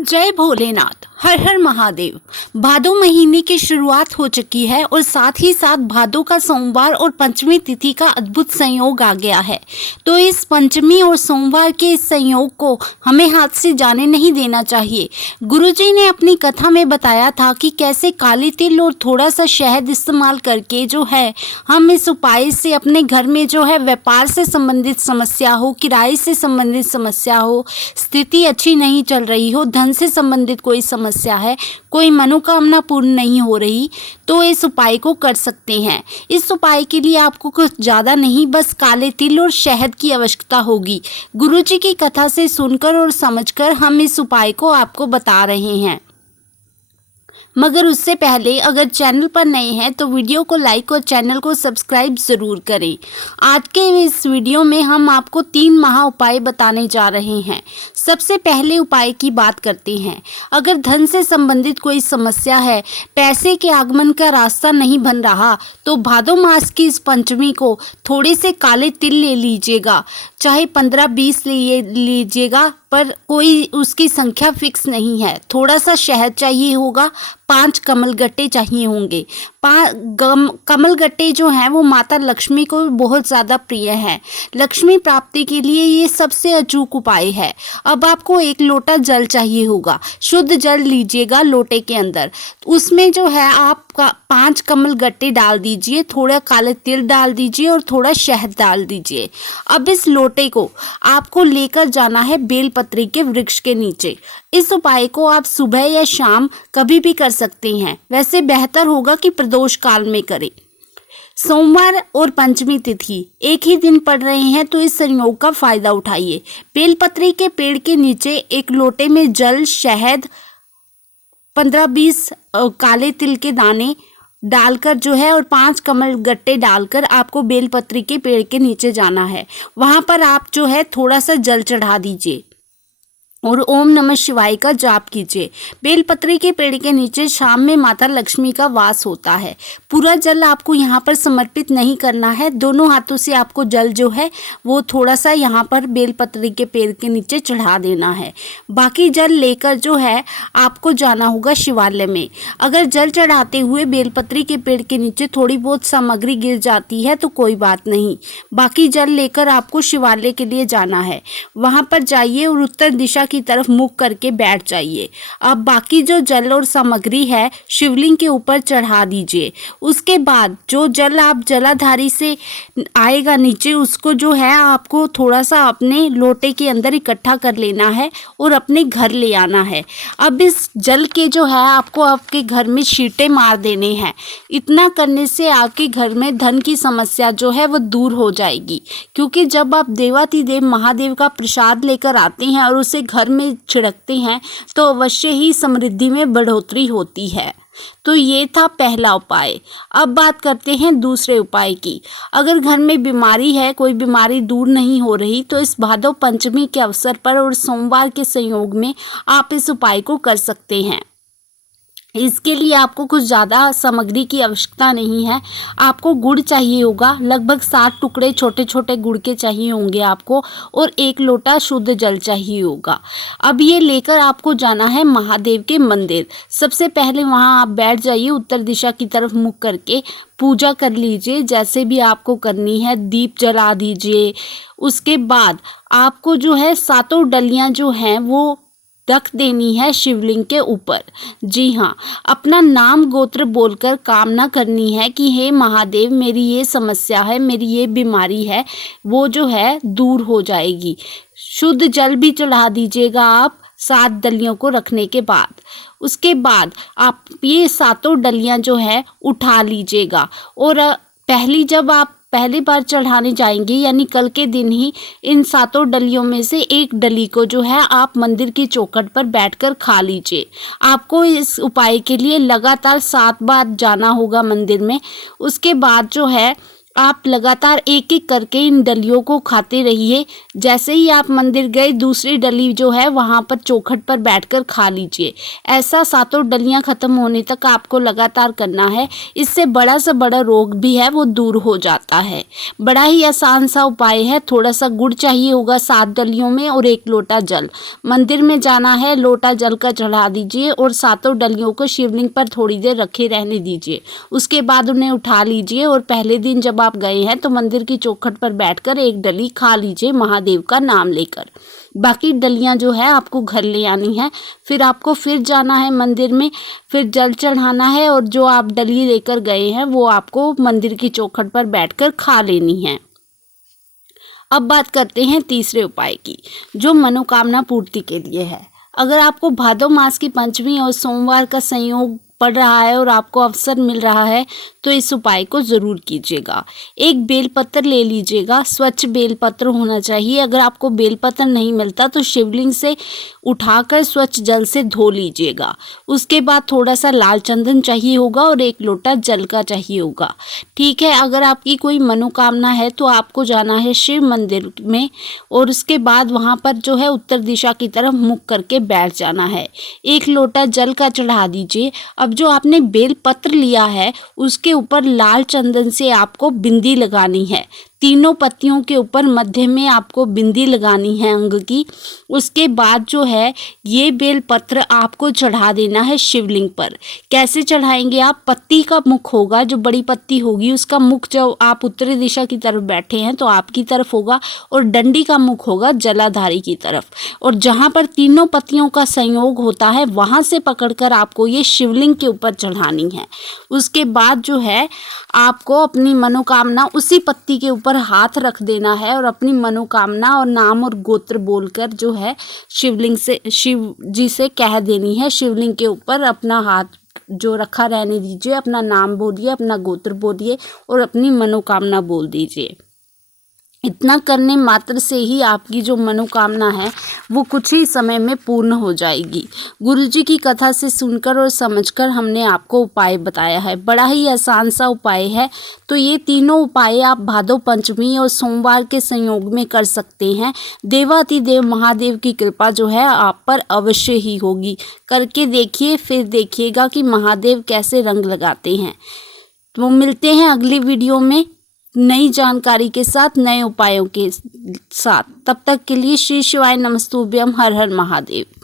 जय भोलेनाथ। हर हर महादेव। भादो महीने की शुरुआत हो चुकी है और साथ ही साथ भादो का सोमवार और पंचमी तिथि का अद्भुत संयोग आ गया है। तो इस पंचमी और सोमवार के इस संयोग को हमें हाथ से जाने नहीं देना चाहिए। गुरुजी ने अपनी कथा में बताया था कि कैसे काले तिल और थोड़ा सा शहद इस्तेमाल करके जो है हम इस उपाय से अपने घर में जो है व्यापार से संबंधित समस्या हो, किराए से संबंधित समस्या हो, स्थिति अच्छी नहीं चल रही हो, धन से संबंधित कोई समस्या है, कोई मनोकामना पूर्ण नहीं हो रही, तो इस उपाय को कर सकते हैं। इस उपाय के लिए आपको कुछ ज़्यादा नहीं, बस काले तिल और शहद की आवश्यकता होगी। गुरुजी की कथा से सुनकर और समझकर हम इस उपाय को आपको बता रहे हैं। मगर उससे पहले अगर चैनल पर नए हैं तो वीडियो को लाइक और चैनल को सब्सक्राइब ज़रूर करें। आज के इस वीडियो में हम आपको 3 महा उपाय बताने जा रहे हैं। सबसे पहले उपाय की बात करते हैं। अगर धन से संबंधित कोई समस्या है, पैसे के आगमन का रास्ता नहीं बन रहा, तो भादो मास की इस पंचमी को थोड़े से काले तिल ले लीजिएगा। चाहे 15-20 ले लीजिएगा, पर कोई उसकी संख्या फिक्स नहीं है। थोड़ा सा शहद चाहिए होगा, 5 कमल गट्टे चाहिए होंगे। कमल गट्टे जो हैं वो माता लक्ष्मी को बहुत ज़्यादा प्रिय हैं। लक्ष्मी प्राप्ति के लिए ये सबसे अचूक उपाय है। अब आपको 1 लोटा जल चाहिए होगा। शुद्ध जल लीजिएगा लोटे के अंदर। उसमें जो है आप 5 कमल गट्टे डाल दीजिए, थोड़ा काले तिल डाल दीजिए और थोड़ा शहद डाल दीजिए। अब इस लोटे को आपको लेकर जाना है बेलपत्री के वृक्ष के नीचे। इस उपाय को आप सुबह या शाम कभी भी कर सकते हैं। वैसे बेहतर होगा कि प्रदोष काल में करें। सोमवार और पंचमी तिथि एक ही दिन पड़ रहे हैं, तो इस संयोग का फायदा उठाइए। बेलपत्री के पेड़ के नीचे एक लोटे में जल, शहद, 15-20 काले तिल के दाने डालकर जो है और 5 कमल गट्टे डालकर आपको बेलपत्री के पेड़ के नीचे जाना है। वहाँ पर आप जो है थोड़ा सा जल चढ़ा दीजिए और ओम नमः शिवाय का जाप कीजिए। बेलपत्री के पेड़ के नीचे शाम में माता लक्ष्मी का वास होता है। पूरा जल आपको यहाँ पर समर्पित नहीं करना है। दोनों हाथों से आपको जल जो है वो थोड़ा सा यहाँ पर बेलपत्री के पेड़ के नीचे चढ़ा देना है। बाकी जल लेकर जो है आपको जाना होगा शिवालय में। अगर जल चढ़ाते हुए बेलपत्री के पेड़ के नीचे थोड़ी बहुत सामग्री गिर जाती है तो कोई बात नहीं, बाकी जल लेकर आपको शिवालय के लिए जाना है। वहाँ पर जाइए और उत्तर दिशा की तरफ मुख करके बैठ जाइए। अब बाकी जो जल और सामग्री है शिवलिंग के ऊपर चढ़ा दीजिए। उसके बाद जो जल आप जलाधारी से आएगा नीचे, उसको जो है आपको थोड़ा सा अपने लोटे के अंदर इकट्ठा कर लेना है और अपने घर ले आना है। अब इस जल के जो है आपको आपके घर में छींटे मार देने हैं। इतना करने से आपके घर में धन की समस्या जो है वो दूर हो जाएगी, क्योंकि जब आप देवाधिदेव महादेव का प्रसाद लेकर आते हैं और उसे घर में छिड़कते हैं तो अवश्य ही समृद्धि में बढ़ोतरी होती है। तो ये था पहला उपाय। अब बात करते हैं दूसरे उपाय की। अगर घर में बीमारी है, कोई बीमारी दूर नहीं हो रही, तो इस भादो पंचमी के अवसर पर और सोमवार के संयोग में आप इस उपाय को कर सकते हैं। इसके लिए आपको कुछ ज़्यादा सामग्री की आवश्यकता नहीं है। आपको गुड़ चाहिए होगा, लगभग 7 टुकड़े छोटे छोटे गुड़ के चाहिए होंगे आपको, और 1 लोटा शुद्ध जल चाहिए होगा। अब ये लेकर आपको जाना है महादेव के मंदिर। सबसे पहले वहाँ आप बैठ जाइए, उत्तर दिशा की तरफ मुख करके पूजा कर लीजिए जैसे भी आपको करनी है। दीप जला दीजिए। उसके बाद आपको जो है 7 डलियाँ जो हैं वो रख देनी है शिवलिंग के ऊपर। जी हाँ, अपना नाम गोत्र बोलकर कामना करनी है कि हे महादेव, मेरी ये समस्या है, मेरी ये बीमारी है, वो जो है दूर हो जाएगी। शुद्ध जल भी चढ़ा दीजिएगा आप 7 डलियों को रखने के बाद। उसके बाद आप ये 7 डलियाँ जो है उठा लीजिएगा और जब आप पहली बार चढ़ाने जाएंगे, यानी कल के दिन ही, इन 7 डलियों में से 1 डली को जो है आप मंदिर की चौखट पर बैठकर खा लीजिए। आपको इस उपाय के लिए लगातार 7 बार जाना होगा मंदिर में। उसके बाद जो है आप लगातार एक एक करके इन डलियों को खाते रहिए। जैसे ही आप मंदिर गए, दूसरी डली जो है वहाँ पर चौखट पर बैठकर खा लीजिए। ऐसा 7 डलियाँ ख़त्म होने तक आपको लगातार करना है। इससे बड़ा से बड़ा रोग भी है वो दूर हो जाता है। बड़ा ही आसान सा उपाय है। थोड़ा सा गुड़ चाहिए होगा 7 डलियों में और 1 लोटा जल। मंदिर में जाना है, लोटा जल का चढ़ा दीजिए और 7 डलियों को शिवलिंग पर थोड़ी देर रखे रहने दीजिए। उसके बाद उन्हें उठा लीजिए और पहले दिन जब आप गए हैं तो मंदिर की चौखट पर बैठकर 1 डली खा लीजिए महादेव का नाम लेकर। बाकी डलियां जो है आपको घर ले आनी है। फिर आपको फिर जाना है मंदिर में, फिर जल चढ़ाना है और जो आप डली लेकर गए हैं वो आपको मंदिर की चौखट पर बैठकर खा लेनी है। अब बात करते हैं तीसरे उपाय की, जो मनोकामना पूर्ति के लिए है। अगर आपको भादो मास की पंचमी और सोमवार का संयोग पड़ रहा है और आपको अवसर मिल रहा है तो इस उपाय को ज़रूर कीजिएगा। एक बेलपत्र ले लीजिएगा, स्वच्छ बेलपत्र होना चाहिए। अगर आपको बेलपत्र नहीं मिलता तो शिवलिंग से उठाकर स्वच्छ जल से धो लीजिएगा। उसके बाद थोड़ा सा लाल चंदन चाहिए होगा और 1 लोटा जल का चाहिए होगा। ठीक है, अगर आपकी कोई मनोकामना है तो आपको जाना है शिव मंदिर में और उसके बाद वहाँ पर जो है उत्तर दिशा की तरफ मुख करके बैठ जाना है। 1 लोटा जल का चढ़ा दीजिए। अब जो आपने बेल पत्र लिया है उसके ऊपर लाल चंदन से आपको बिंदी लगानी है। तीनों पत्तियों के ऊपर मध्य में आपको बिंदी लगानी है अंग की। उसके बाद जो है ये बेल पत्र आपको चढ़ा देना है शिवलिंग पर। कैसे चढ़ाएंगे आप? पत्ती का मुख होगा, जो बड़ी पत्ती होगी उसका मुख, जब आप उत्तरी दिशा की तरफ बैठे हैं तो आपकी तरफ होगा और डंडी का मुख होगा जलाधारी की तरफ। और जहाँ पर तीनों पत्तियों का संयोग होता है वहाँ से पकड़कर आपको ये शिवलिंग के ऊपर चढ़ानी है। उसके बाद जो है आपको अपनी मनोकामना उसी पत्ती के ऊपर हाथ रख देना है और अपनी मनोकामना और नाम और गोत्र बोलकर जो है शिवलिंग से, शिव जी से कह देनी है। शिवलिंग के ऊपर अपना हाथ जो रखा रहने दीजिए, अपना नाम बोलिए, अपना गोत्र बोलिए और अपनी मनोकामना बोल दीजिए। इतना करने मात्र से ही आपकी जो मनोकामना है वो कुछ ही समय में पूर्ण हो जाएगी। गुरुजी की कथा से सुनकर और समझकर हमने आपको उपाय बताया है। बड़ा ही आसान सा उपाय है। तो ये तीनों उपाय आप भादो पंचमी और सोमवार के संयोग में कर सकते हैं। देवातिदेव महादेव की कृपा जो है आप पर अवश्य ही होगी। करके देखिए, फिर देखिएगा कि महादेव कैसे रंग लगाते हैं। तो मिलते हैं अगली वीडियो में नई जानकारी के साथ, नए उपायों के साथ। तब तक के लिए श्री शिवाय नमस्तुभ्यम। हर हर महादेव।